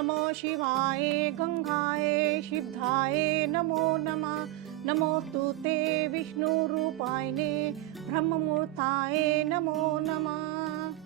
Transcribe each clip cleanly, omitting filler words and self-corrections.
नमो शिवाय गंगाए शिवधाये नमो नमः। नमोस्तु ते विष्णुरूपायने ब्रह्ममूर्ताय नमो नमः।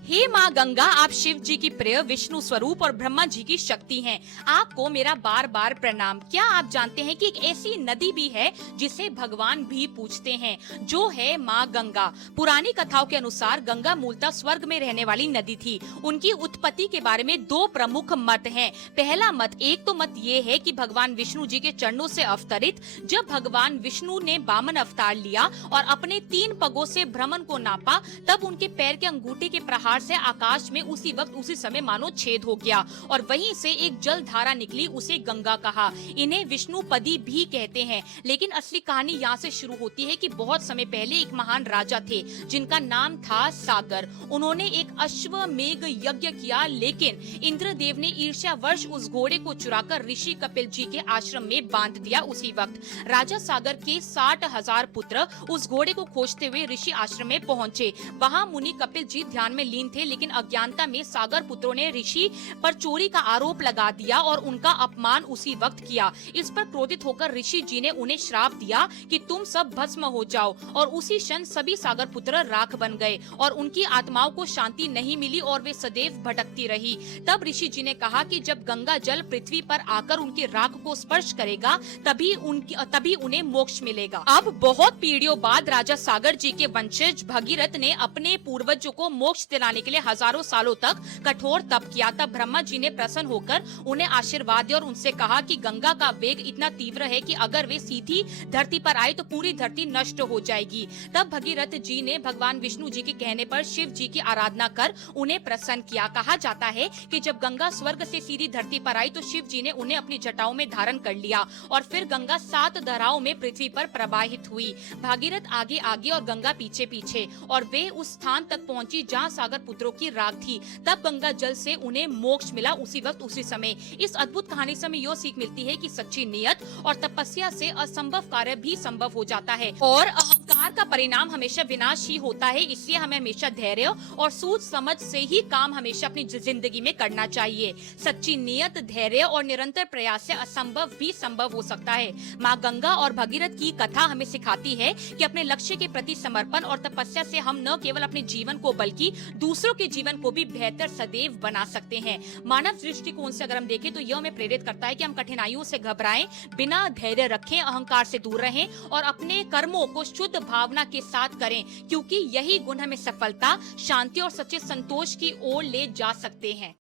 हे माँ गंगा, आप शिव जी की प्रिय विष्णु स्वरूप और ब्रह्मा जी की शक्ति हैं। आपको मेरा बार बार प्रणाम। क्या आप जानते हैं कि एक ऐसी नदी भी है जिसे भगवान भी पूछते हैं, जो है माँ गंगा। पुरानी कथाओं के अनुसार गंगा मूलतः स्वर्ग में रहने वाली नदी थी। उनकी उत्पत्ति के बारे में दो प्रमुख मत हैं। पहला मत, एक तो मत ये है कि भगवान विष्णु जी के चरणों से अवतरित जब भगवान विष्णु ने वामन अवतार लिया और अपने 3 पगों से भ्रमण को नापा, तब उनके पैर के अंगूठे के प्रहार से आकाश में उसी वक्त उसी समय मानो छेद हो गया और वहीं से एक जल धारा निकली, उसे गंगा कहा। इन्हें विष्णुपदी भी कहते हैं। लेकिन असली कहानी यहाँ से शुरू होती है कि बहुत समय पहले एक महान राजा थे जिनका नाम था सागर। उन्होंने एक अश्वमेघ यज्ञ किया, लेकिन इंद्रदेव ने ईर्ष्यावश उस घोड़े को चुराकर ऋषि कपिल जी के आश्रम में बांध दिया। उसी वक्त राजा सागर के 60,000 पुत्र उस घोड़े को खोजते हुए ऋषि आश्रम में पहुँचे। वहाँ मुनि कपिल जी ध्यान में लीन थे, लेकिन अज्ञानता में सागर पुत्रों ने ऋषि पर चोरी का आरोप लगा दिया और उनका अपमान उसी वक्त किया। इस पर क्रोधित होकर ऋषि जी ने उन्हें श्राप दिया कि तुम सब भस्म हो जाओ, और उसी क्षण सभी सागर पुत्र राख बन गए और उनकी आत्माओं को शांति नहीं मिली और वे सदैव भटकती रही। तब ऋषि जी ने कहा कि जब गंगा जल पृथ्वी पर आकर उनकी राख को स्पर्श करेगा तभी उन्हें मोक्ष मिलेगा। अब बहुत पीढ़ियों बाद राजा सागर जी के वंशज भगीरथ ने अपने पूर्वजों को मोक्ष दिलाने के लिए हजारों सालों तक कठोर तप किया। तब ब्रह्मा जी ने प्रसन्न होकर उन्हें आशीर्वाद दिया और उनसे कहा कि गंगा का वेग इतना तीव्र है कि अगर वे सीधी धरती पर आए तो पूरी धरती नष्ट हो जाएगी। तब भगीरथ जी ने भगवान विष्णु जी के कहने पर शिव जी की आराधना कर उन्हें प्रसन्न किया। कहा जाता है कि जब गंगा स्वर्ग से सीधी धरती पर आई तो शिव जी ने उन्हें अपनी जटाओं में धारण कर लिया और फिर गंगा 7 धाराओं में पृथ्वी पर प्रवाहित हुई। भागीरथ आगे आगे और गंगा पीछे पीछे, और वे उस स्थान तक पहुंची जहां सागर पुत्रों की राख थी। तब गंगा जल से उन्हें मोक्ष मिला, उसी वक्त उसी समय। इस अद्भुत कहानी से हमें यह सीख मिलती है कि सच्ची नियत और तपस्या से असंभव कार्य भी संभव हो जाता है और अहंकार का परिणाम हमेशा विनाश ही होता है। इसलिए हमें हमेशा धैर्य और सोच समझ से ही काम हमेशा अपनी जिंदगी में करना चाहिए। सच्ची नियत, धैर्य और निरंतर प्रयास से असंभव भी संभव हो सकता है। माँ गंगा और भगीरथ की कथा हमें सिखाती है कि अपने लक्ष्य के प्रति समर्पण और तपस्या से हम न केवल अपने जीवन को बल्कि दूसरों के जीवन को भी बेहतर सदैव बना सकते हैं। मानव दृष्टिकोण से अगर हम देखें तो यह हमें प्रेरित करता है कि हम कठिनाइयों से घबराएं बिना, धैर्य रखें, अहंकार से दूर रहें और अपने कर्मों को शुद्ध भावना के साथ करें, क्योंकि यही गुण हमें सफलता, शांति और सच्चे संतोष की ओर ले जा सकते हैं।